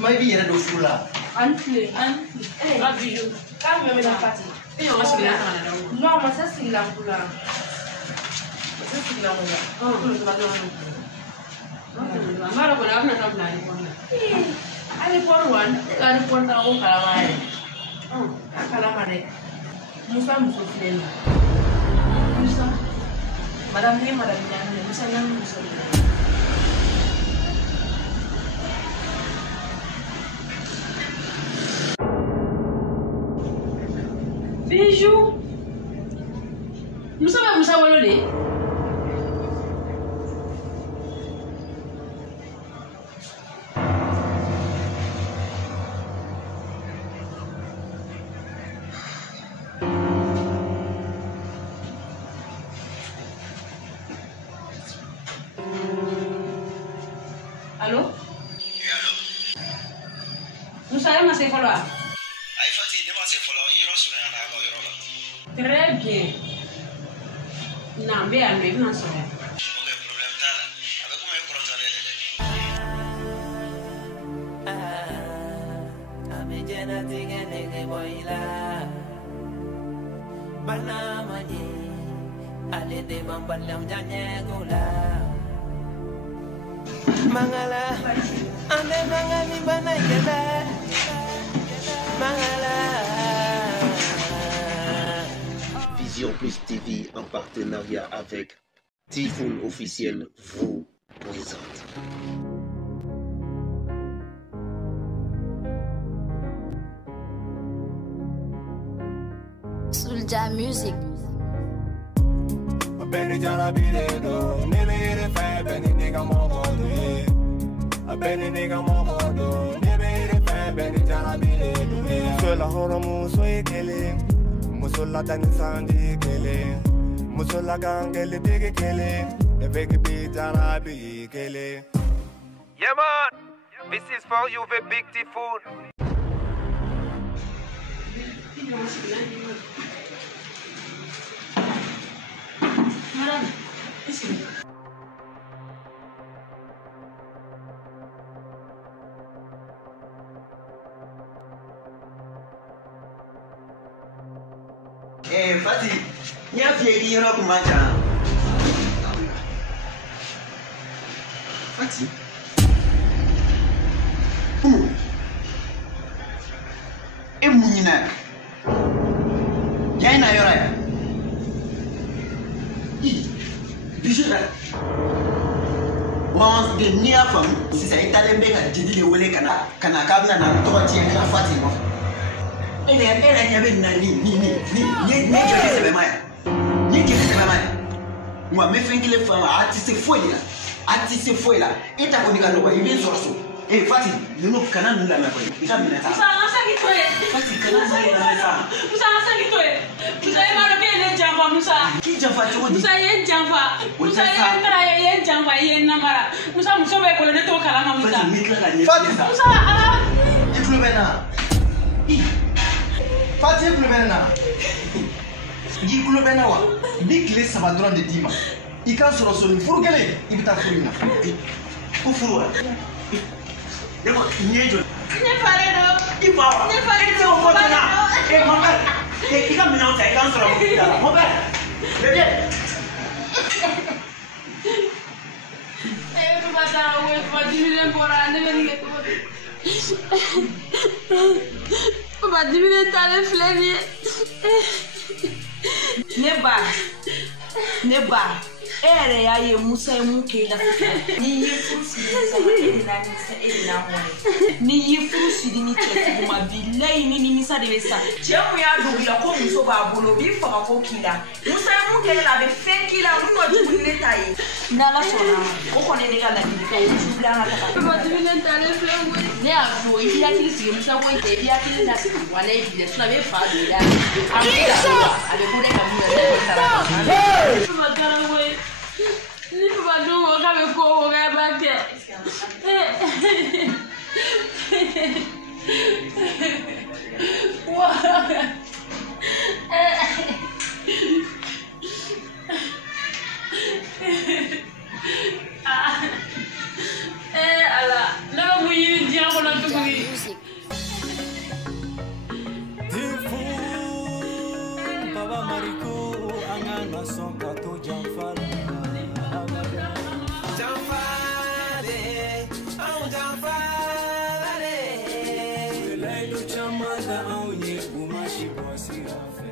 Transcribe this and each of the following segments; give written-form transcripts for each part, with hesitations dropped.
Maybe you're a fool. Anti. Not you. Can't remember the party. No, I'm just in Lampula. Bijou. Musa Walole. Allô? Oui, allô? Musa ya masih follow. Ay fati ne ma se follow yiro sura na ba yiro la. Très bien. Non, bien, mais non, ça va. Ok, problème ta la. Avec comment est problème là? Ami jena tinga nege boila. Bana maji. Ale de mambalam janye gula. Mangala. Ande mangani bana yela. Mangala. Vision Plus TV en partenariat avec Typhoon Officiel vous présente. Soulja Music. Benny Jana Biledo, never fire Benny nigga mogodo. A Benny nigga mogodo, never fire Benny Jana Biledo. So la horomu so ekele, musola tani sandi kele, musola gangele tege kele, the big beat Jana bi kele. Yeah man, this is for you the big Typhoon. Madame, ici. Fati, il y a fait dire que matin. Fati. Et Mounina. Il y a une ailleurs. Bijou là. Moi, de nia femme, si ça est allé bien, j'ai dit le wele kana kabna na toi tiens la Fati moi. Elle y avait ni moi me fait que les femmes artiste foi là et ta conique no il vient sur et Fati le no kana nous la même il a mis ça ça qui toi Fati kana ça il a ça qui toi vous avez mal bien les jamba Musa qui jamba tu dis Musa yen jamba Musa yen jamba yen namara Musa be ko le to kala Musa Fati Musa il pleut maintenant Fati plus maintenant. Dis plus maintenant wa. Big les ça va droit de dima. Il quand sur le furu gele, il ta furina. Ku furu. Demo nyejo. Ne pare do. Il va. Ne pare do. Ko na. Eh mon père. Il quand maintenant ça quand sur le furu. Mon père. Bébé. Papa ta ouais, pas du pour aller venir. Papa, dis-moi t'as le flévier. Neba. Ere ya ye Musa muke da ni yi furusi na ni yi furusi ni ce kuma billahi ni misa de besa ce mu ya dubila ko muso ba bolo bi fa ko kila Musa muke la be fe kila mu no jubile tayi na la sona o ko ne ga la ni ka jubila na ta ba jubile tale flengo ne a do yi ya kili si Musa ko te bi ya kili na wala yi de so be fa do da abe ko de ka mu na ta ni papa dun wo ka be ko wo ka ba ke wa ala na mu yi dia Baba Mariko angana sonka to Jamfare au Jamfare Laido chamada au ye umashi bosi afe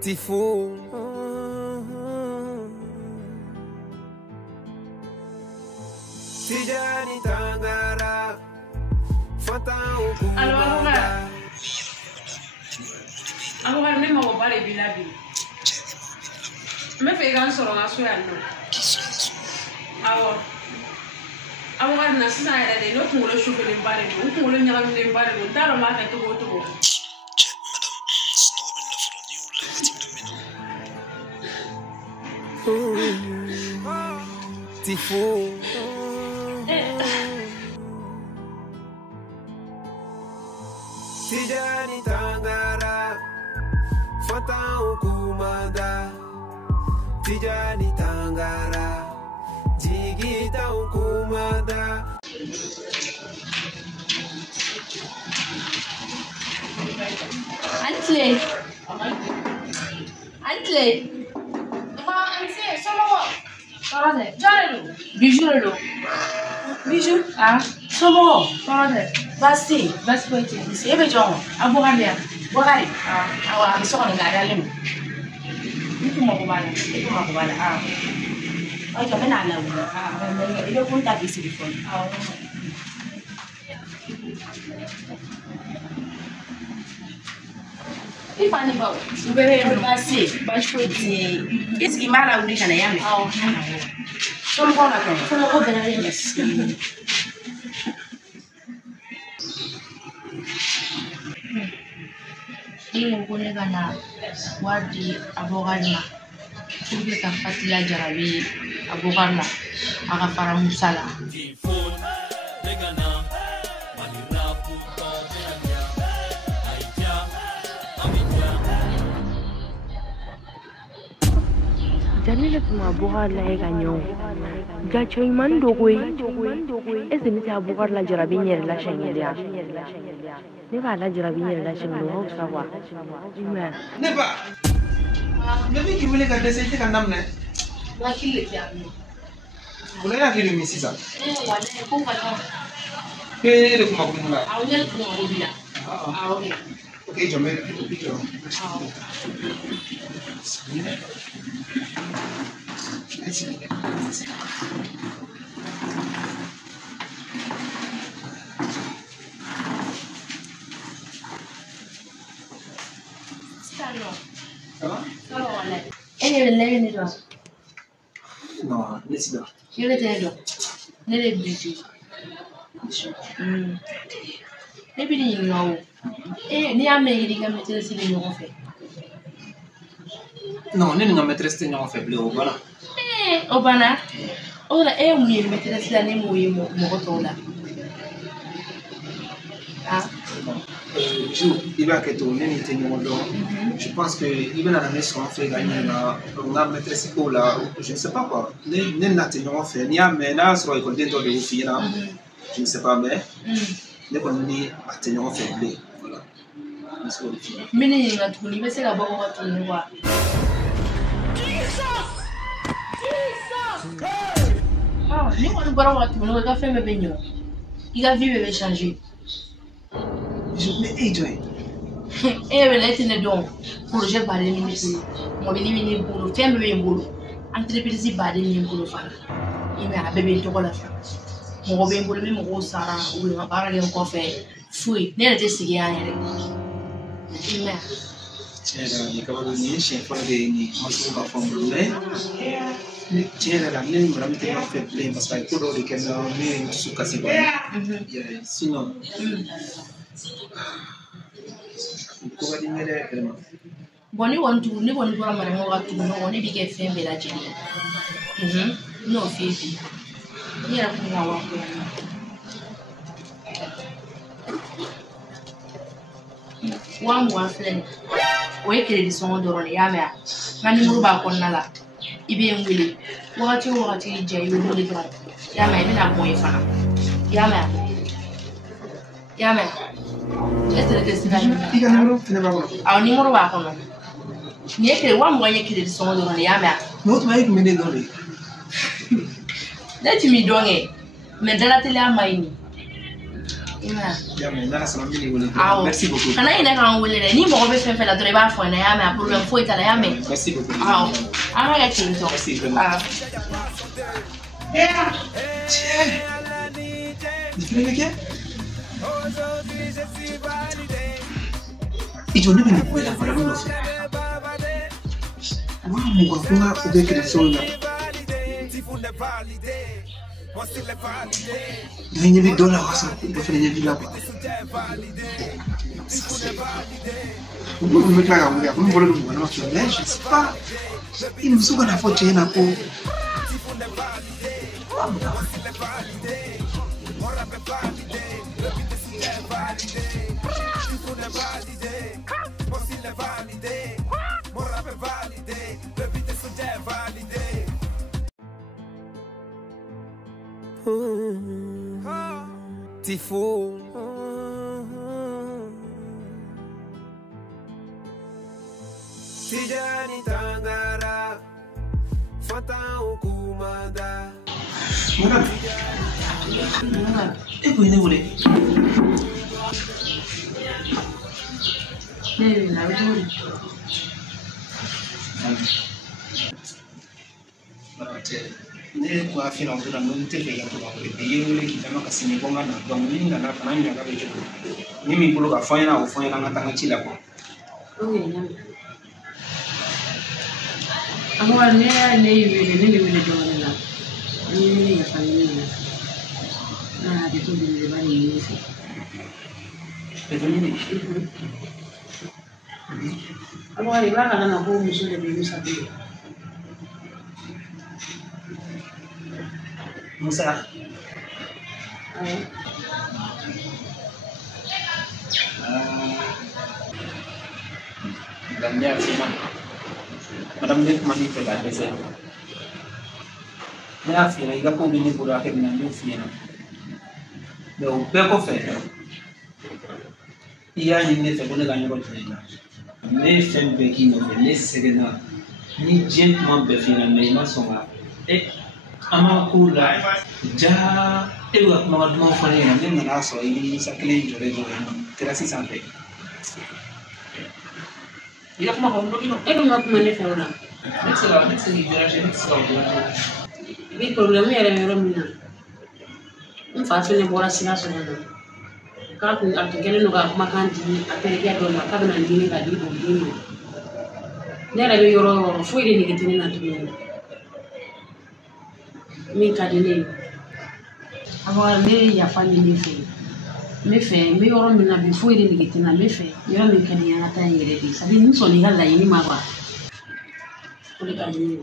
Tifo Tijani Tangara Fata Okumada Amo kan même ko bare bilabi. Me fe gan soro na so ya no. Awo. Amo kan na sisa ya de no kulo shugo le bare no, kulo nyala le bare no, taro ma ka to go to go. Tifo Tijani Tangara Fata Okumada Tijani Tangara Jigita Okumada Antle. Ma anse solo. Sorode. Jarelo. Bijou. Bijou. Ah. Solo. Sorode. Basti poete. Ebe jongo. Abogalia. Bogari. Ah. Awa so ko ngada lemu. Itu mau kubala. Ah. Oh, jangan nala. Ah. Ile pun tak isi telefon. Ah. Ifani bawo. Ubere ndo basi. Bashoti. Isi mara uli kana yame. Ah. Solo ko na ko. Solo ko bena le. Ini ngone kana wadi abogarna. Kubi ka fatila jarabi abogarna. Aga para musala. Janile kuma bugar la ganyo. Gacho iman dogoi. Ese ni ta bugar la jarabi nyere la shengelia. Ne ba la jarabi nyere la shengelo ho sawa. Ima. Ne ba. Ne bi kiwele ka desete kan namne. La kille ya. Bule na kiri mi sisa. Wala ko ka ta. Ke de kuma kuma la. Awnya ko ko bila. Ah okay. Okay, yo me pido. No, necesito. Yo le tengo. Ne le bici. Ne bi ni no. Ni ame iri ga mettere si ni no fe. No, ne nga mettere nyongo fe ble obana. Obana. Ora mu ni mettere si la ne mo yimo mo to la. Ah. Je pense que il va la maison fait gagner la maîtresse là, je ne sais pas quoi. Ne n'atteignons fait ni à mena sur l'école dentro de vous là. Je ne sais pas mais ne pas nous atteignons fait blé. Voilà. Mais ni nga tuni mais c'est la bonne voiture ni quoi. Ah, ni on va voir tout le café me baigner. Il a vu me changer. Je me enjoy. Bela tene don projet ba de ministre mo bi ni bolo tembe be bolo entreprise ba de ni bolo fara ime abebe to ko la fa mo be bolo me mo sara o le mabara le ko fe fui ne te sigi anya ime c'era ni cavolo ni chef fa de ni masu ba fon le c'era la ne veramente ma fe play parce que todo de que no me su casi ba sinon ko wadi mere vraiment boni won tu ni boni bora mare mo watu no woni bi ke fembe la jini no fifi ni era ko na wa ko wa mo aflen o e kere di son do ron ya me na ni muru ba ko na la ibe ngwele wakati je yo mo le dra ya ma ina na boy fana ya ma este que se da iga numero fina ba ko a numero ba ko no ni e wa mo anye kire so do no ya ma no to mai me de do le da ti mi donge me dala tele amaini ya me na sama mini wole merci beaucoup kana ina kan wole ni mo be fe la dore ba fo na ya ma problème fo ita la ya me merci beaucoup ara ga tinto merci vraiment yeah ni file ke ijo ne me kwela para no fe mo ko kuma ko be kire so na il y a des dollars ça pour faire des villas me claga mulher como vou no não que é je sais pas il me souga na foto yana ko Tifo Tijani Tangara Fata Ukumada Madame et vous ne voulez ne ko afina ko dan non tefe ya ko ko be yele ki tama ka sini bonga na don ni na na kana nya ka be ko ni mi bolo ka fanya na o fanya na ngata ngachila ko amwa ne yele do na ni ya family na de to de ba ni ni pero ni amwa ri ba kana na ko muso de be musa be Musa dan dia sima madam dia mani pe la dese na fira iga ko bini bura ke bina ndio fira do pe ko fe iya ni ne fe ko ne ganyo ko tena ne fe be ki no ne segena ni gentleman be fira me ma songa ama kula ja ewa kuma waduma fone na ndio na so ili sakile jore terasi sampai ya kuma ko ndo ma kuma ne fa ona Nexo ni garage nexo bi problème yere me romina fa fene bora sina so na ka ku atukele no ga kuma kan di apere ya do na ka na ndini ka di bo ndini ne ra be yoro fo ile ni kitini na tuyo mi kadene avoir les ya famille me fait me yoro mina bi fo ile ni kitina me fait yoro mi kadi ya ta yere di sabi ni so ni gala yini ma ba ko le kadene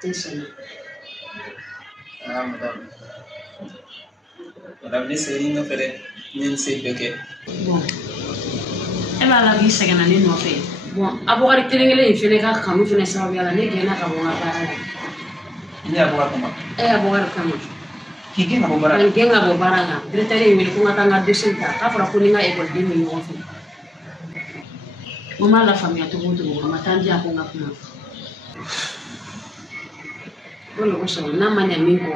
tesona madame ne sey nga fere ñen sey beke bon e ba la bi segana ni no fe bon abogari telengele fele ka kanu fene sababu yala ne gena ka bona bara ini abogari kama abogari kama kiki na bobara ngenga bobara na directeur mi ko ngata nga desenta ka fara ko ninga école de mi no fe mama la famille to boto ko matandi ako ngafuna wala ko so na manya min ko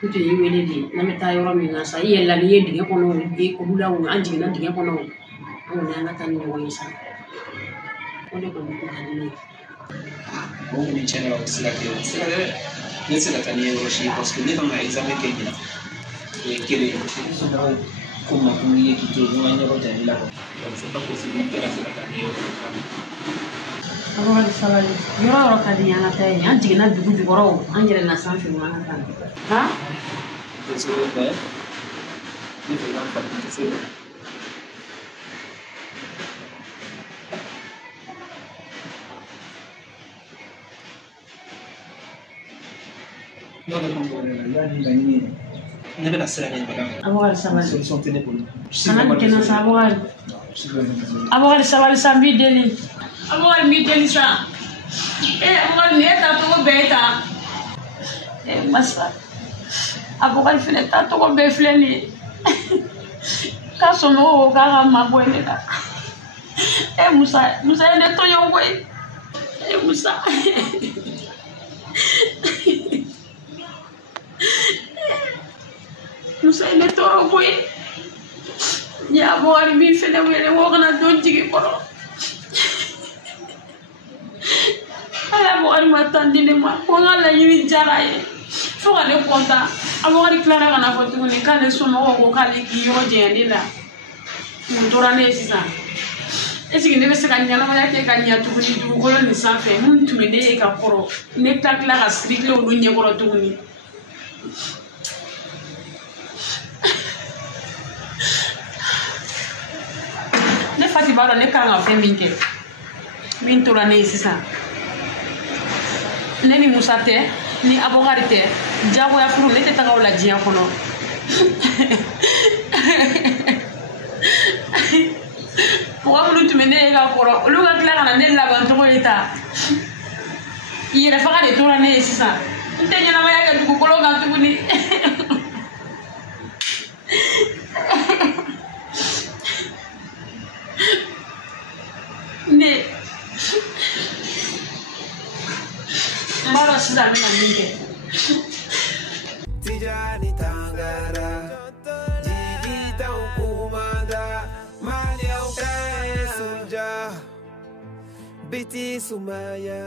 kutu yi wele di na meta yoro mi na sa yella ni yedi ko no e ko bula wo anji na dige ko no o na ngata ni wo yisa o de ko ko hadini bon ni channel o sila ke ne sila tani yoro shi parce que ni dans la examen ke gina e kele so na ko ma ko ni ki to no anya ko tani la ko c'est pas possible que la sila tani yoro Agora salari. Yoro kadi yana tay yan jigna dugu jugoro anjere na san fi wana kan. Ha? Eso es ni te dan para que se no te pongo ya ni la ni ne bena sera ni madame. Agora salari. Solution ténébreux. Sana kena sa agora. Agora salari sambi deli. Agora mi deli sa. Moi, n'est pas trop bête. Massa. Abogal fene ta to ko be fleni. Ka sono ga ma boene da. Musa ne to yo boy. Musa. Musa ne to ro boy. Ya abogal mi fene wele wo kana don jigi ko. Ala abogal ma tandine ma ko ngala yimi jaraye. Faut aller content. Alors il clara kana fotu ni kale somo ko kale ki yo jendi la. Ndora ne sisa. Esi ne bese kan nyala ma yake kan nya tuguni du ko ni safe mun tumene e ka koro. Ne takla ka strikle o dunye koro tuguni. Ne fati baro ne kan ga fe minke. Min tora ne sisa. Ne ni musate ni abogarite jago ya furu lete taga wala jiya kono pour amulu tumene ga koro olu ga klara na ne laban to eta yere faga de tora ne sisa ntenya na maya ga dugu kolo ga tuguni ne Mara sisa mina minge. Tijani tangara, jigi kumanda, malia suja, biti sumaya.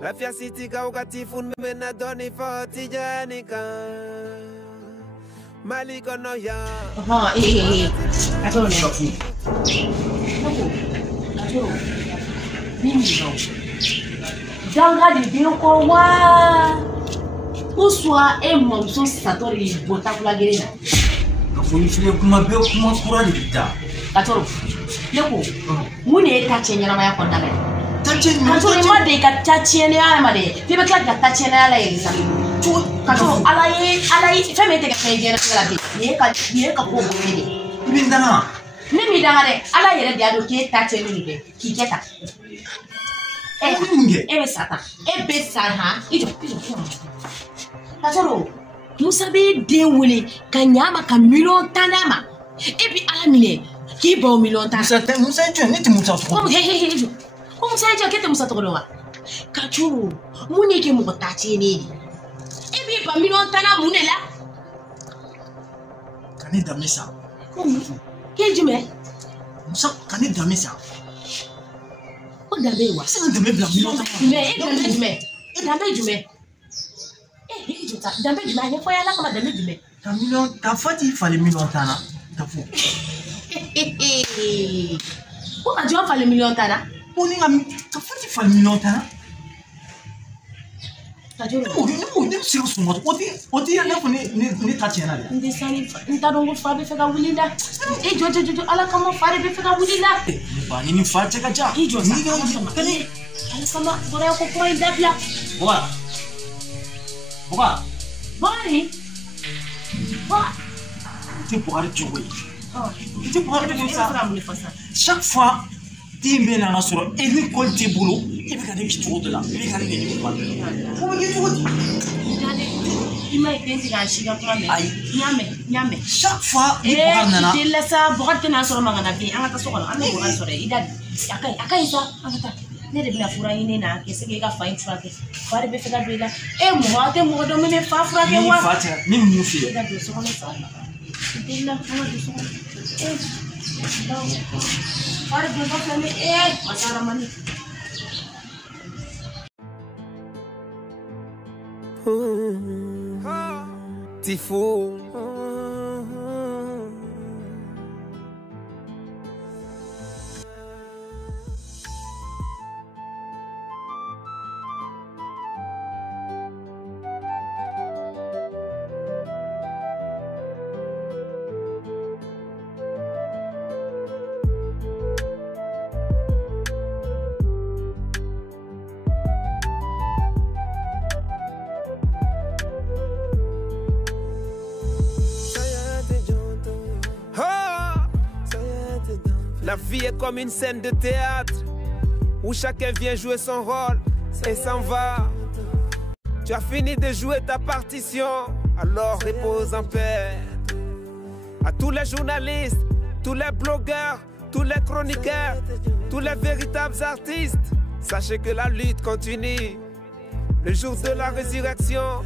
La fiasiti kaukati fun mena doni for tijani kan. Maliko no ya. Atoro ne. Atoro. Mimi no. Janga de bien ko wa uswa e momso satori bota kula gerena afuni file kuma be kuma kura de bita atoro leko mune ta chenyana maya konda le tachenya atoro ma de ka ta chenya ma de fi be ka ta chenya la e sami tu atoro alai fe me te ka chenya la be ye ka ko bo de bindana ne mi danga de ala yere dia do ke ta chenya ni de ki keta Ebe sata, ebe sana, ijo. Kasoro, Musa be den wele kanyama ka million tanama. Ebi ala mine, ki ba million tan. Musa jo ne ti Musa to. Ko Musa jo ke te Musa to wa. Kachuru, mune ke mu ta ti ne ni. Ebi ba million tana mune la. Kani damisa. Ke jume? Musa kani damisa. Dambe wa c'est dambe bla million mais dambe jume dambe jume ne foya la kama dambe jume ta million ta fati fallait million tana ta fou ko ma jo fallait million tana on est ta fati fallait million tana ta jo ne sira sumo oti ya ko ne ta tiena de ndi sani nta dongo fa be feka wulinda e jo ala kama fa be feka wulinda ba ni fa cheka ja e jo ni ga kani ala kama bora ko ko inda bla boga bari ba tu pourras jouer tu pourras faire chaque fois timbe na nasoro e ni kolti bulu e be ka de bitu de la e be ka de ni ko ko be tu di imai pensi ga shiga prame nyame chaque fois ni pourras nana e lesa bogate na soro magana bi anga ta sokolo anga bogate soro idadi akai sa anga ta ne de bila fura ine na kese ke ga fa infra ke fare be fega bila e mo do me fa fura ke wa ni mu fi da do sokolo sa dilla anga do sokolo fare be ba flame masara mani Tifo. La vie est comme une scène de théâtre. où chacun vient jouer son rôle et s'en va. Tu as fini de jouer ta partition, alors repose en paix. À tous les journalistes, tous les blogueurs, tous les chroniqueurs, tous les véritables artistes, sachez que la lutte continue. Le jour de la résurrection,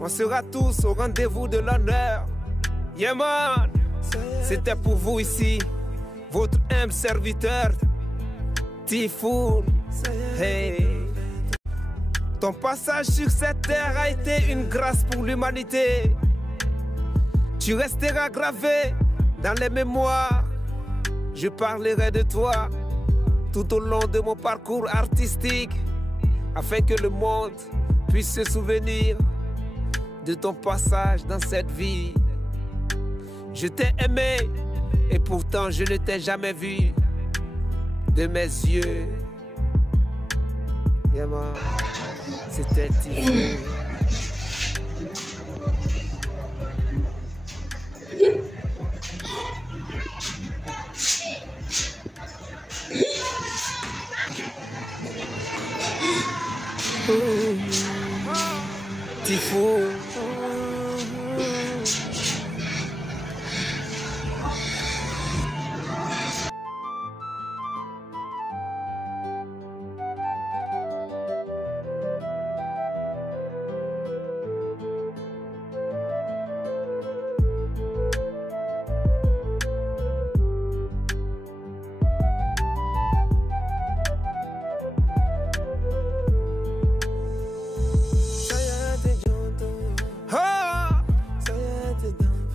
on sera tous au rendez-vous de l'honneur. Yeah man, c'était pour vous ici, votre humble serviteur, Typhoon. Hey. Ton passage sur cette terre a été une grâce pour l'humanité. Tu resteras gravé dans les mémoires. Je parlerai de toi tout au long de mon parcours artistique, afin que le monde puisse se souvenir de ton passage dans cette vie. Je t'ai aimé et pourtant je ne t'ai jamais vu de mes yeux. Yeah, man. C'était Typhoon. Typhoon.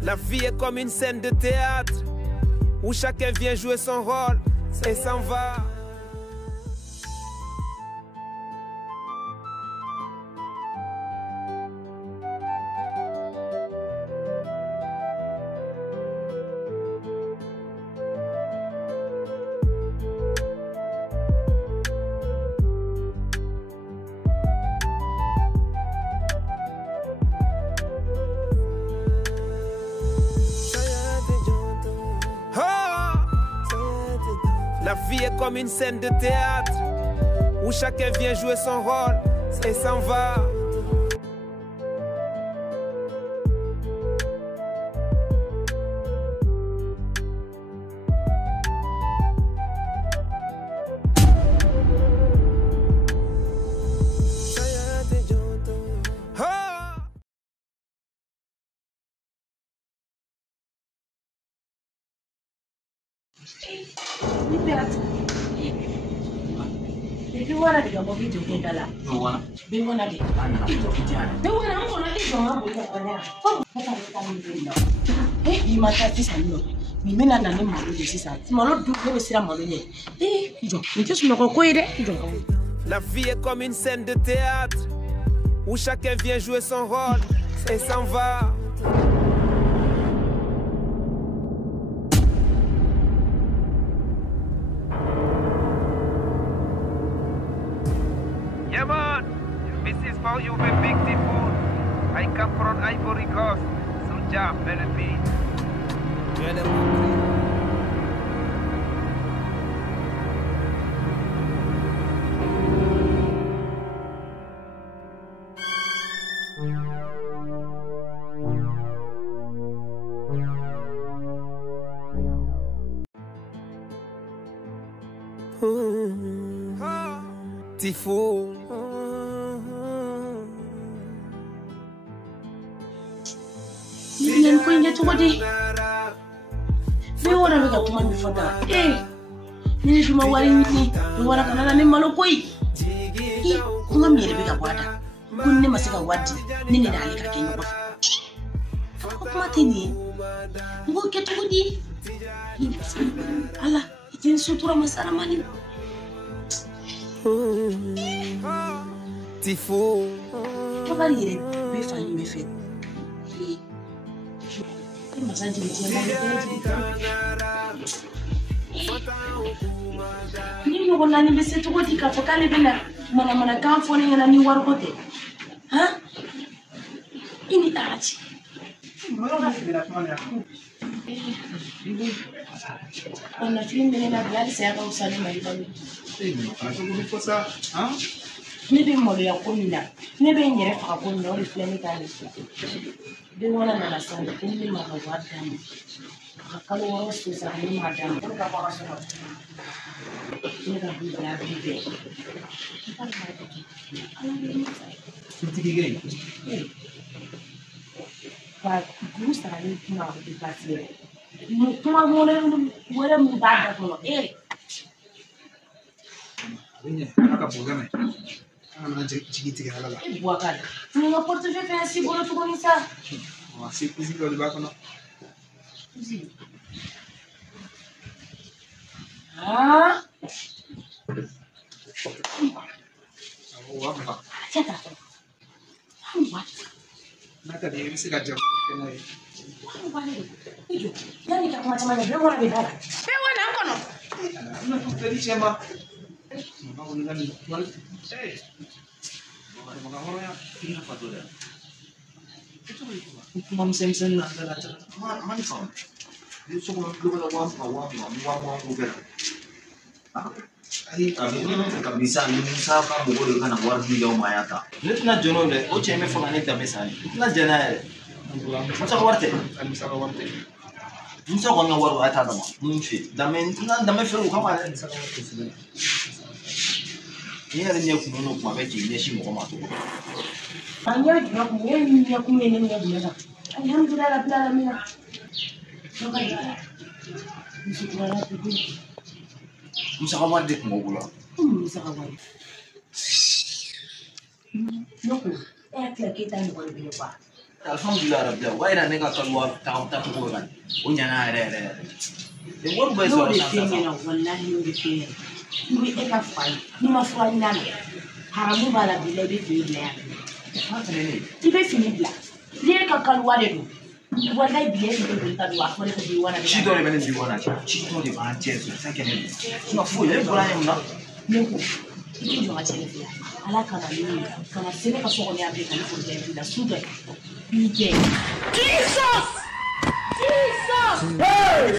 La vie est comme une scène de théâtre où chacun vient jouer son rôle et s'en va. La vie est comme une scène de théâtre où chacun vient jouer son rôle et s'en va. La vie est comme une scène de théâtre où chacun vient jouer son rôle et s'en va. Yeah man, this is for you, the big Typhoon. I come from Ivory Coast, so jump melody. Typhoon. Nen ko inde to godi. Me wona lo ga kuma mi fata. Ni duma wari ni wona kana ne malo koy. Kuma mi rebe ga kwada. Kun ne masika wadi. Ni ne da alika kenyo ba. Ko kuma tini. Ngo ke to godi. Allah, itin sutura masara mani. Typhoon. To bari yere be fa ni me fe. Ni no gonna ni be se to godi ka fokale bina mana kan fone ngana ni war kote. Ha? Ini tachi. On a film de la blague, c'est à Rosalie Marie. Il faut ça. Hein? Ne bɛ maloya ko min na ne bɛ n yɛrɛ faga ko min na o de filɛ ne k'ale fɛ den wɛrɛ nana sisan ko ne ma ka wari d'a ma ka kalo 6 sisan ne ma d'a ma ko ne ka bɔ a ka so kɔnɔ ne ka du bila bi bɛɛ Sutigi ka du sara ni kuma o de ba tigɛ kuma wɛrɛ min b'a da kɔnɔ Aka problème. Ana jigi tigɛ ala la. Buakar, ni ka portefeuille fɛn si bolo tuguni sa. Si kusi dɔ de b'a kɔnɔ. Kusi. Ah. Wa ba. Cɛta. N'a ka di i bɛ se ka jago kɛ n'a ye. Yani ka kuma caman kɛ bɛɛ wara bɛ da la. Bɛɛ wara an kɔnɔ. Ina tu feli cɛ ma. Mam sem na da ta. Man fa. Ni so ko lo la wa bela. Ai Kabisa ni Musa ka mɔgɔ de kana wari di aw ma ya ta. Ne tɛna jɔnɔ dɛ o cɛ in bɛ fɔ ka ne danbe sa ne tɛna jɛn'a yɛrɛ. Musa ka wari tɛ. Musa ka wari tɛ. Musa kɔni ka wari o a t'a dama mun fɛ n danbe feere o kama dɛ. Ni yɛrɛ ɲɛ kun n'o kuma bɛ k'i ɲɛsin mɔgɔ ma cogo. An y'a jira kun ye min ɲɛ kun ye ne ɲɛ kun kan. Alhamdulillah rabbil alamin. Musa ka wari de kun b'o bolo. Musa ka wari. Ne ko e hakili k'e ta ɲɔgɔn de bɛ ne fa. Alhamdulillah rabbil alamin. Wa yɛrɛ ne ka kaliwa ta cogo kan o ɲana yɛrɛ yɛrɛ. Wari bɛ N'o sɔrɔ de san fɛn ɲɛna walahi n'o de fɛn ɲɛna. I bɛ e ka fa ye n'i ma fura ɲini a la haramu b'a la bi la i bɛ fini bila yan. I bɛ fini bila ne ka kaliwa de don. Wallahi bi e de bɛ ta don a fɔ ne ka bi wara de. Ci dɔ de bɛ ne bi wara cɛ ci dɔ de b'an cɛ so fɛn kɛ ne don sinon foyi ne bɔra yen mun na. Ne ko i tɛ jɔ ka cɛ ne fɛ yan ala kana ne ye kana se ne ka so kɔnɔ yan bɛɛ ka ne fɔ jɛn bi la su bɛɛ i jɛ. Jesus! Jesus! Hey!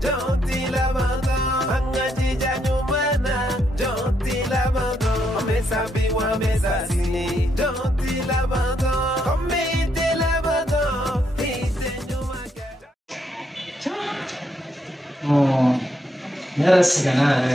Don't il abandon, angaji janumana, don't il abandon, mais sabiwa mais asini, don't il abandon, comme il l'abandon, Oh, era sigana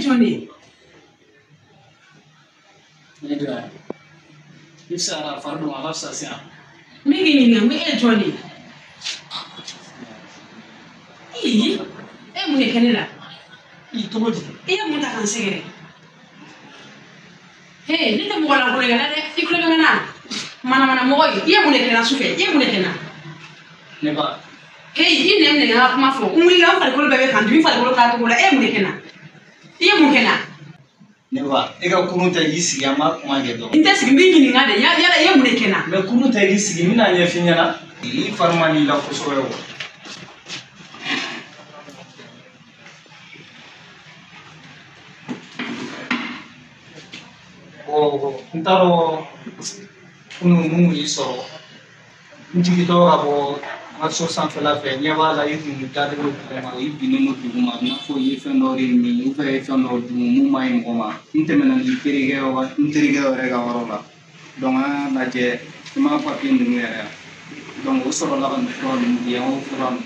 Johnny. Bisa fardu ala sasia. Migi ni Johnny. Mun ne kene la? Togo di. Mun ta kan segere. Hey, ni ta mo la ko le gana de. I ko le gana. Mana mo yi. Mun ne kene la sufe. Mun ne kene. Ne ba. Hey, i nem ne ga kuma fo. Mun la fa ko le be kan du fa ko ka to ko la mun ne kene. Mun kene. Ne ba. E ka kurun ta yi sigi ama kuma ge do. Inte sigi min ni ngade. Ya mun ne kene. Me kurun ta yi sigi mina nya finyana. I farmani la ko so yo. Ntaro unu iso njigi dora bo aso sanfela fe nyaba la yitu mutade ko ma ibinu mutu ma na fo yi fendori mi ufe fendo du mu mai ngoma ntemena ni perige wa nterige ore ga worola donga na je ma papi ndu yere donc o soro la kan fron ya o fron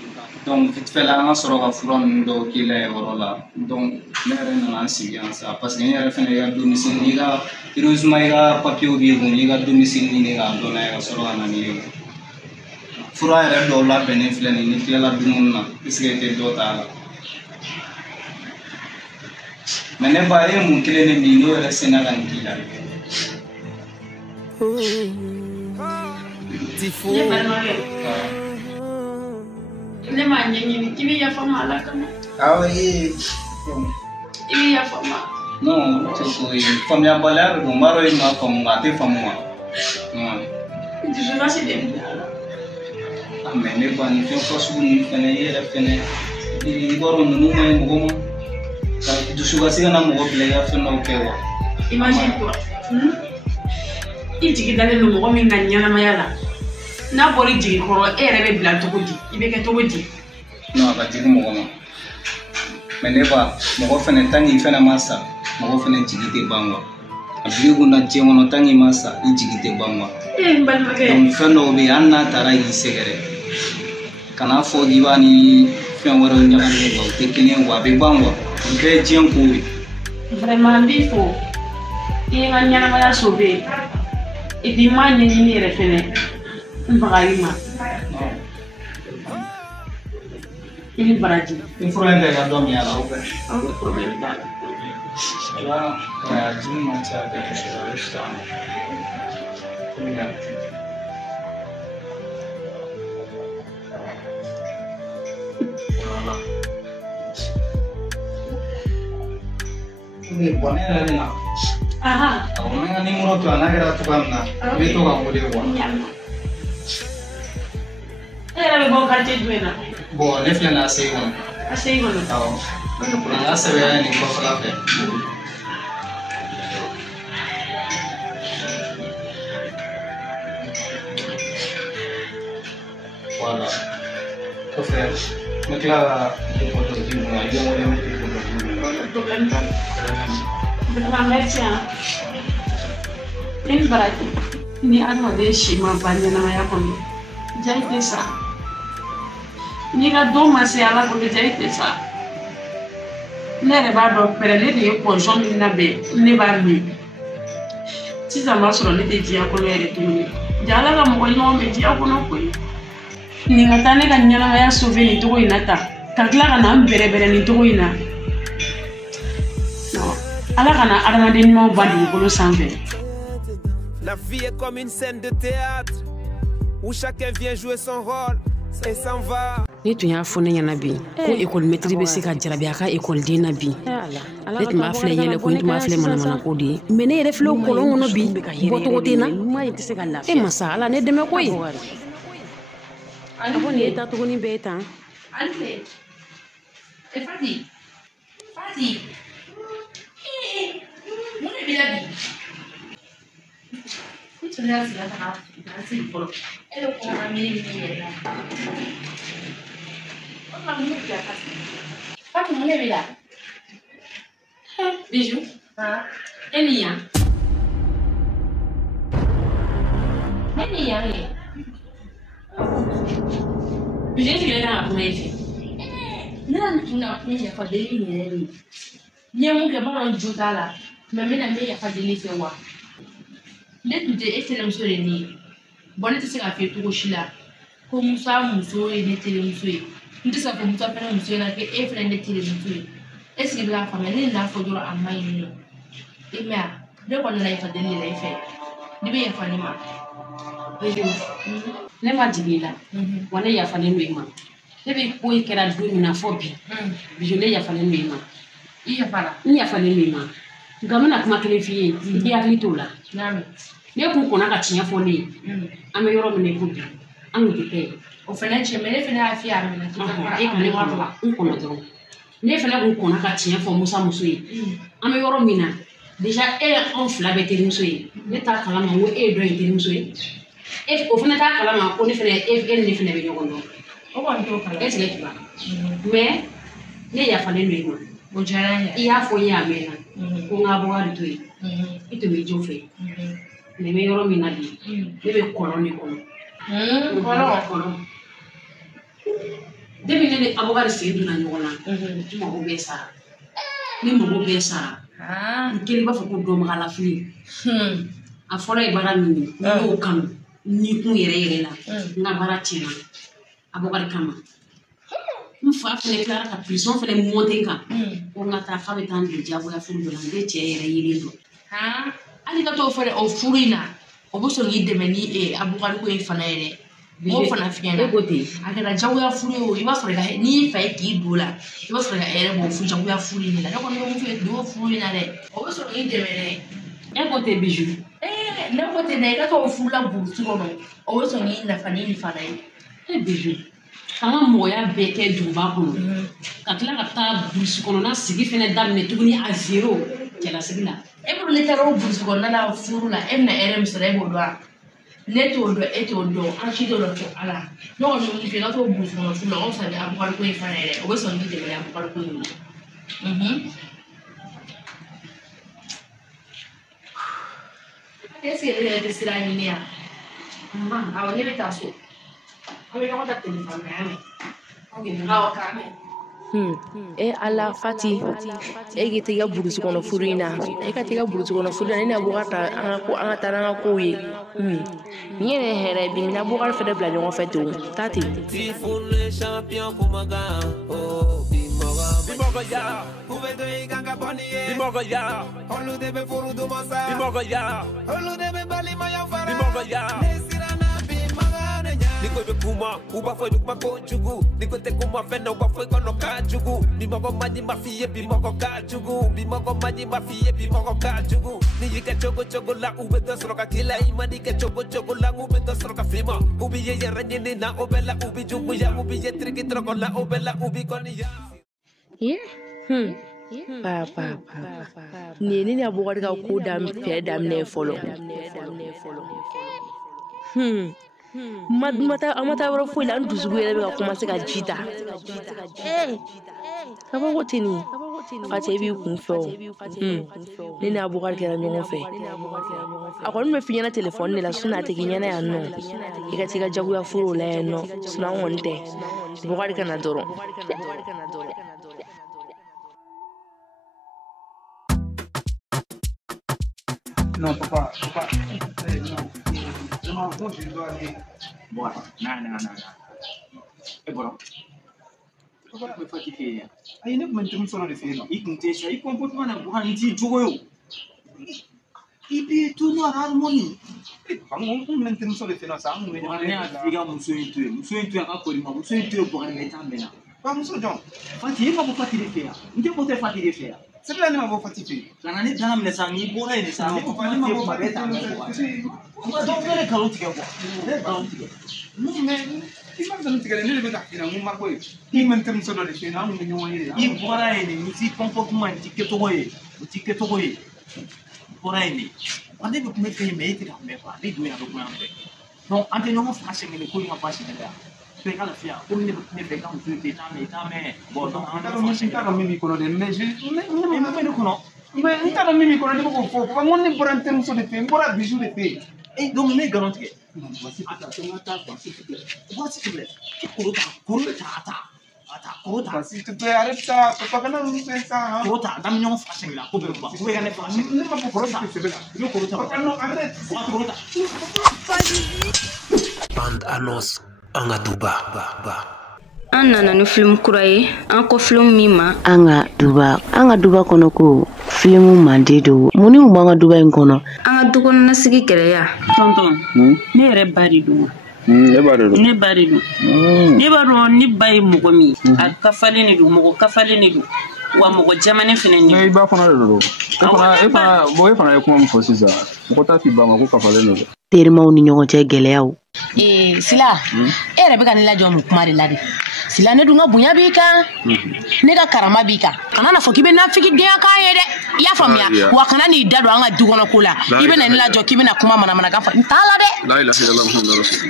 donc fit fela na soro ga fron do kile worola donc mere na ansiyansa parce que yere fene ya domicile ni ga heureusement iga papier bi ko iga domicile ni ga do na ga soro na ni fura yɛrɛ dɔw labɛnnen filɛ nin ni tilala dumuni na puisque tɛ dɔ t'a la mais ne ba e mun kelen de min n'o yɛrɛ senna ka nin k'i la Tifou. Ne m'a ɲɛɲini i bɛ yafa ma Ala kama. Awɔ i bɛ yafa ma. Non, c'est que faamuyabaliya de don n b'a dɔn i m'a faamu nka a tɛ faamu wa. Dusukasi de bɛ a mais ne ba nin fɛn fasugu ninnu fɛnɛ i yɛrɛ fɛnɛ i b'a dɔn ninnu ma ɲi mɔgɔ ma ka dusukasi kana mɔgɔ bila i ka fɛn dɔw kɛ wa. Imagine toi. I jigi dalen don mɔgɔ min ka ɲɛnamaya la. N'a bɔra i jigi kɔrɔ e yɛrɛ bɛ bila cogo di? I bɛ kɛ cogo di? Non, a ka jugu mɔgɔ ma. Mais ne ba mɔgɔ fɛnɛ tant que i fɛnɛ ma sa mɔgɔ fɛnɛ jigi tɛ ban quoi. A bi kun na diɲɛ kɔnɔ tant que i ma sa i jigi tɛ ban quoi. N balimakɛ. Donc fɛn dɔw bɛ yen hali n'a taara y'i sɛgɛrɛ kana fɔ k'i b'a ni fɛn wɛrɛw ɲagami quoi o tɛ kelen ye quoi a bɛ ban quoi o bɛɛ ye diɲɛ ko ye. Vraiment n b'i fo i ye n ka ɲɛnamaya sauver et puis n m'a ɲɛɲini yɛrɛ fɛnɛ n bagar'i ma. I ni baraji. Ni fura in tɛ ka dɔ min a la o fɛ. Awɔ problème t'a la. Voilà, dimi man ca kɛ kosɛbɛ a bɛ fisa. Bon, ne yɛrɛ bɛ na. Awɔ, n bɛ n ka numéro to yan n'a kɛra cogoya min na i bɛ to ka wele quoi. E yɛrɛ bɛ bɔ quartier jumɛn na? Bon, ne filɛ nin ye Asegi kɔnɔ. Asegi kɔnɔ. Awɔ. N ka sɛbɛn ye nin kɔfɛla fɛ. Voilà. Kɔfɛ n bɛ tila ka photo di mun na i bɛ n wele n bɛ photo di mun na. Problème t'a la. Vraiment merci hein. I ni baraji. Ni adamaden si ma ban ɲɛnamaya kɔnɔ ja i tɛ sa. N'i ka don ma se Ala bolo ja i tɛ sa. Ne yɛrɛ b'a dɔn pɛrɛlen de ye position min labɛn ne b'a min. Sisan b'a sɔrɔ ne tɛ diɲɛ kɔnɔ yɛrɛ tuguni. Ja Ala ka mɔgɔ ɲɔgɔn bɛ diɲɛ kɔnɔ koyi. Nin ka taa ne ka ɲɛnamaya sauver nin cogo in na tan ka tila ka na n bɛrɛbɛrɛ nin cogo in na. Ala kana adamaden ɲumanw ban dugukolo sanfɛ. La vie est comme une scène de théâtre où chacun vient jouer son rôle et s'en va. Ne tun y'a fɔ ne ɲɛna bi ko école maîtrise bɛ se ka jarabi a ka écoleden na bi. Ne tun b'a filɛ yɛlɛ ko n tun b'a filɛ manamana ko de ye. Mais ne yɛrɛ filɛ o kɔlɔn kɔnɔ bi bɔcogo tɛ n na. E masa Ala ne dɛmɛ koyi. A ko nin ye tatuguni bɛɛ ye tan. Alfred. Fati. Fati. Mun de b'i la bi? Ne tun y'a sigi ka taga sigi fɔlɔ. E de ko ka miiri min yɛrɛ la. Fati mun de b'i la? Bijou. E ni yan. Ne ni yan ye. Bijou sigilen kan ka kuma e fɛ. Ne ka nin tun na kuma yafa deli yɛrɛ de ye. N'i ye mun kɛ bamananw jo t'a la mais n bɛna n bɛ yafa deli fɛ wa. Ne tun tɛ e terimuso de ne ye. Bon ne tɛ se k'a fɔ cogo si la ko Musa muso ye ne terimuso ye. N tɛ se k'a fɔ Musa fana muso ɲɛna ko e fana ye ne terimuso ye. Est-ce que i bɛ k'a faamuya ne nan'a fɔ dɔrɔn a ma ɲi nɔ. I mɛn a ne kɔni nana yafa deli de la i fɛ. N'i bɛ yafa ne ma. Ne ma jigin i la wa ne yafalen don i ma. Ne bɛ ko i kɛra don min na fɔ bi. Bijou ne yafalen don i ma. I yafara? N yafalen don i ma. Nka n bɛna kuma kelen f'i ye i k'i hakili t'o la. Ne kun kɔnna ka tiɲɛ fɔ ne ye. An bɛ yɔrɔ min na i ko bi an kun tɛ kɛ yen. O fana ye tiɲɛ mais ne fana y'a f'i ye a minɛ. E ka ne kɔnɔ n kɔnɔ dɔrɔn. Ne fana kun kɔnna ka tiɲɛ fɔ Musa muso ye. An bɛ yɔrɔ min na déjà e anw fila bɛɛ terimuso ye. Ne t'a kalama ko e ye dɔ in terimuso ye. O fana t'a kalama ko ne fana e ni ne fana bɛ ɲɔgɔn dɔn. O kɔni t'o kalama. Est-ce que tu vois? Mais ne yafalen don i ma. O diyara n ye. I y'a fɔ n ye a mɛnna ko n ka bɔ de to yen. I tun bɛ jo fɛ. Mais n bɛ yɔrɔ min na bi ne bɛ kɔlɔn de kɔnɔ. Kɔlɔn. Depuis ne ni Abubakar sen donna ɲɔgɔn na n mago bɛɛ sara. Ne mago bɛɛ sara. N kelen b'a fɔ ko dɔnbagalafili. A fɔlɔ ye baara min ye n y'o kanu ni kun yɛrɛ yɛrɛ la n ka baara tiɲɛna Abubakar kama. N fa fana tilara ka prison fana monter n kan ko n ka taa k'a bɛ taa n don diyagoya furu dɔ la n tɛ cɛ yɛrɛ yelen dɔn. Hali ka t'o fɔ dɛ o furu in na o bɛ sɔn k'i dɛmɛ ni abukari ko in fana ye dɛ m'o fana f'i ɲɛna a kɛra jagoya furu ye o i b'a sɔrɔ n'i fa ye k'i don la i b'a sɔrɔ ka hɛrɛ b'o furu jagoya furu in de la ne kɔni bɛ mun f'i ye don furu in na dɛ o bɛ sɔrɔ k'i dɛmɛ dɛ e ko tɛ Bijou ne ko tɛ dɛ i ka taa o furu la burusi kɔnɔ o bɛ sɔn k'i nafa ni nin fana ye Bijou an ka mɔgɔya bɛɛ kɛ duguba kɔnɔ ka tila ka taa burusi kɔnɔna sigi fɛnɛ daminɛ tuguni a zéro cɛlasigi la e bolo ne taara o burusi kɔnɔna la furu la e bɛna hɛrɛ min sɔrɔ e b'o dɔn wa ne t'o dɔn e t'o dɔn an si t'o dɔn fo ala ne kɔni bɛ mun f'i ye i ka t'o burusi kɔnɔ furu la o ka fisa ni abukari ko in fana ye dɛ o bɛ sɔn k'i dɛmɛ ni abukari ko in ye est-ce que ne yɛrɛ tɛ sira ɲini yan awɔ ne bɛ taa so an bɛ ɲɔgɔn ta téléphone kan awɔ k'an mɛn ala Fati e k'i t'i ka burusi kɔnɔ furu in na e ka t'i ka burusi kɔnɔ furu la ne ni Abukari ta an ka taa n'an ka kow ye ni yɛrɛ ye hɛrɛ bi mina Abukari fɛnɛ bila ɲɔgɔn fɛ ten taa ten Niko be kuma, uba foi nukma konjugu. Niko te kuma fena uba foi kono kajugu. Bimogo maji mafiye bimogo kajugu. Bimogo maji mafiye bimogo kajugu. Niyika chogo chogo la ube dosroka kila ima. Nika chogo chogo la ube dosroka fima. Ubi ye ranyini na obela ubi jugu ya. Ubi ye triki troko la obela ubi koni ya. Papa ni Abukari ka ko daminɛ fɔlɔ mata yɔrɔ foyi la n dusuku yɛrɛ bɛ ka commencer ka ji ta ka bɔ ko ten nin Fati b'i kun fɛ o ne ni Abukari kɛra ɲɔgɔn fɛ a kɔni bɛ f'i ɲɛna téléphone de la sinon a tɛ k'i ɲɛna yan nɔ i ka t'i ka jagoya furu la yan nɔ sinon an kɔni tɛ Abukari kana dɔrɔn Non, papa. Non, je dois aller. Bon, non. Et voilà. Papa, tu peux pas kiffer. Aïe, ne peux pas solo de faire. Il compte ça, il comportement na bukan nti jogo. Il peut tout noir harmonie. On maintenant solo de faire ça, on met on figa muso itu aka kolima muso itu bukan meta mena. Pas muso John. Fati, il va pas Fati de faire. Il peut pas Fati de faire. C'est là ne m'a pas fatigué. Kana ni dana mena sa ni bora ni sa. Ne pas ni m'a pas beta. On va donc faire carotte quoi. Non mais il m'a donné que ne le beta ina mu ma koy. Il maintenant solo de faire na mu ni wani. Il bora ni si comportement tiketo boye. Tiketo boye. Bora ni. On deve comer que me ete me fa. Ni do ya do ma mbe. Donc ante nyongo fa se ngene ko ma pa se ngene. Pe kala fia. Ko ni ne be kan fu te ta me. Bon donc on ta mimi kono de mais je ne kono. Mais ta mimi kono de ko fo. Ba ngone borante muso de fe, bora Bijou de fe. Et donc me garantie. Voici attention à ta s'il te plaît. Voici s'il te plaît. Kuruta. Kuruta. S'il te plaît, arrête ça. Faut pas que nous faisons ça. Kuruta, dame nyongo fa la. Ko be ba. Ko be gane fa Ne pas kuruta. Yo kuruta. Non, arrête. Kuruta. Bande annonce Angatuba. An nana ni film kura ye an ko film min ma an ka duba kɔnɔ ko film mande do mun ni mun b'an ka duba in kɔnɔ an ka dukɔnɔna sigi gɛlɛya tonton ne yɛrɛ ba de don ne ba de don ne b'a dɔn ne ba ye mɔgɔ min a kafalen de don mɔgɔ kafalen de don wa mɔgɔ jamanen fɛnɛ ni i ba fana de don e fana ye kuma min fɔ sisan mɔgɔ t'a f'i ba ma ko kafalen de don terimaw ni ɲɔgɔn cɛ gɛlɛyaw Sila e yɛrɛ bɛ ka ne lajɔ mun kuma de la de Sila ne dun ka bonya b'i kan ne ka karama b'i kan kana na fɔ k'i bɛ nafigidenya k'an ye dɛ i y'a faamuya wa kana n'i da don an ka dukɔnɔ ko la i bɛ na ne lajɔ k'i bɛna kuma manamanakan fɔ n t'a la dɛ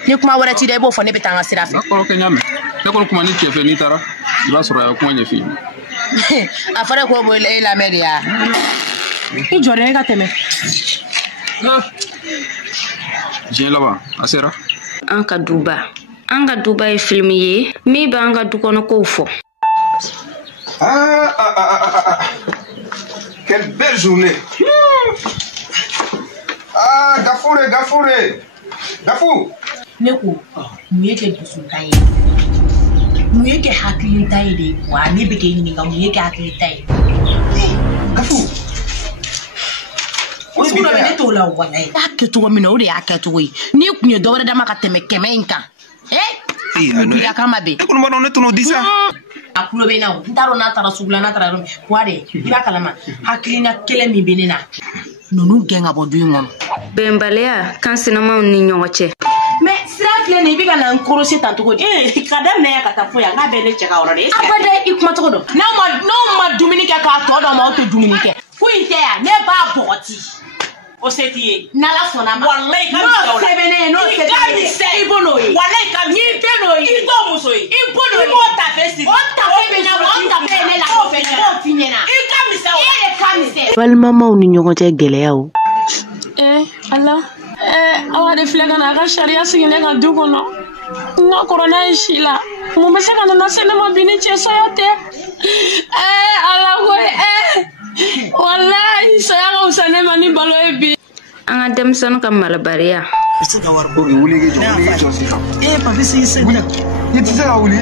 ni kuma wɛrɛ t'i da i b'o fɔ ne bɛ taa an ka sira fɛ kɔrɔ kɛ ɲamɛ ne kɔni kuma ni cɛ fɛ n'i taara i b'a sɔrɔ a ye kuma ɲɛf'i ye a fɔra ko bɔ e lamɛn de ya i jɔlen e ka tɛmɛ diɲɛ laban a sera an ka duba ye film ye min b'an ka dukɔnɔkow fɔ Quelle belle journée. Gafou. Ne ko mun ye kɛ dusuta ye mun ye kɛ hakilita ye de wa ne bɛ kɛ ɲininka mun ye kɛ hakilita ye Gafou. ne to la wala ya ke to mi no de ya ke to yi ni kunye do wala dama ka teme keme inka ya kama be ko no no disa akulo be na ndaro na tara sugula na tara kwade ira kalama hakilina kele mi benena nonu genga bodu ngom bembalea kan sinama ni nyoche mais sira kile ni bi kana nkorosi tantugo kada me ya kata foya nga be ne cheka orore abada ikuma to do no ma Dominique ka to do ma to Dominique ku inte ya ne ba boti o seti na la sona wallahi kan no sebene no sebene ibono yi wallahi kan ni beno yi to muso yi ibono yi o ta fe na o ta fe ne la ko fe na o finyena I kamisa o e kamisa Balmamaw ni ɲɔgɔn cɛ gɛlɛya o ala awa de filɛ ka na a ka sariya sigilen ka du kɔnɔ n ka kɔrɔ n'a ye si la mun bɛ se ka nana se ne ma bi ni cɛsaya tɛ ala ko wallahi saya ka wusa ne ma ni balo ye bi an ka denmisɛnnin ka malabariya papi si se wuli ni ti se ka wuli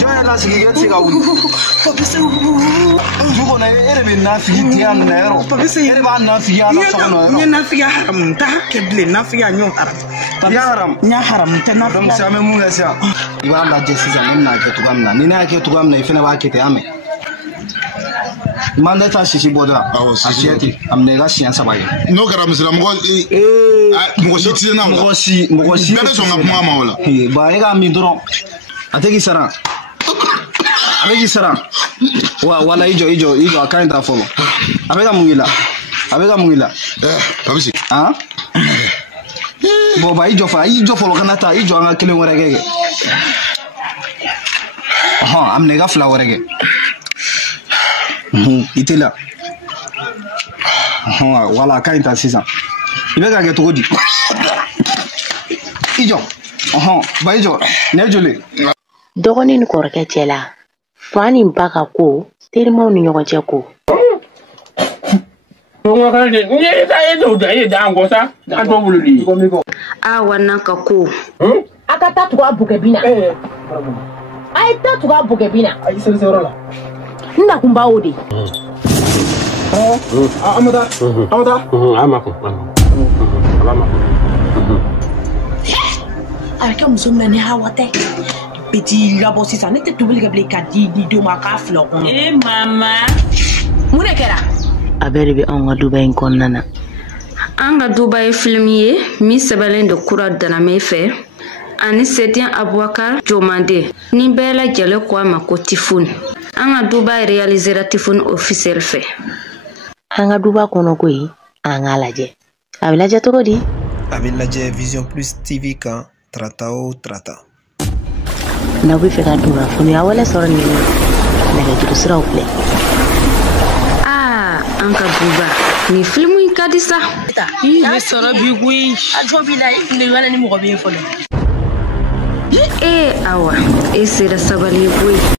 jɔn yɛrɛ sigi i ti se ka wuli papi se du kɔnɔ e de bɛ nafigi di yan nɔ yɔrɔ papi se e de b'a nafigi a la so kɔnɔ yɔrɔ n ye nafigiya haramu n t'a kɛ bilen nafigiya n y'o haramu n y'a haramu n y'a haramu n tɛ nafigiya donc sisan an bɛ mun kɛ sisan i b'a lajɛ sisan ne bɛna kɛ cogoya min na ni ne y'a kɛ cogoya min na i fana b'a kɛ ten a mɛn manda ta sisi bɔ dɔrɔn a fiyɛ ten a minɛ i ka siɲɛ 3 ye n'o kɛra misira mɔgɔ si tɛ na o la mɔgɔ si bɛɛ bɛ sɔn ka kuma ma o la bon e k'a min dɔrɔn a tɛ k'i sara a bɛ k'i sara wala i jɔ a ka ɲi ta fɔlɔ a bɛ ka mun k'i la papi bon ba i jɔ fɔlɔ kana ta i jɔ an ka 1 wɛrɛ kɛ a minɛ i ka 2 wɛrɛ kɛ i tɛ la wala a ka ɲi ta sisan i bɛ ka kɛ cogo di i jɔ ba i jɔ ne joli dɔgɔnin ni kɔrɔkɛ cɛ la fa ni ba ka ko terimaw ni ɲɔgɔn cɛ ko a wannan ka ko aka ta tuga buge bina ai ta tuga buge bina ai sai la nda kun bawo de amada amako arka musumna ne hawate biti rabo sisa ne te tubuli ga bleka di do ma ka flo on mama mune kera a bɛɛ de bɛ anw ka duba in kɔnɔna na an ka duba ye film ye min sɛbɛnlen don kura daname fɛ ani Sedian Abubakar Jomande ni bɛɛ lajɛlen ko a ma ko Tifun an ka duba réalisera Tifun officiel fɛ an ka duba kɔnɔ koyi an k'a lajɛ a bɛ lajɛ cogo di a bɛ lajɛ Vision Plus TV kan tarata o tarata n'aw bɛ fɛ ka kunnafoniya wɛrɛ sɔrɔ nin nɛgɛjuru siraw filɛ an ka duba ni film in ka di sa ne sɔrɔ bi koyi a jɔ bi la ne wala ni mɔgɔ bɛ fɔlɔ awa e sera sabali koyi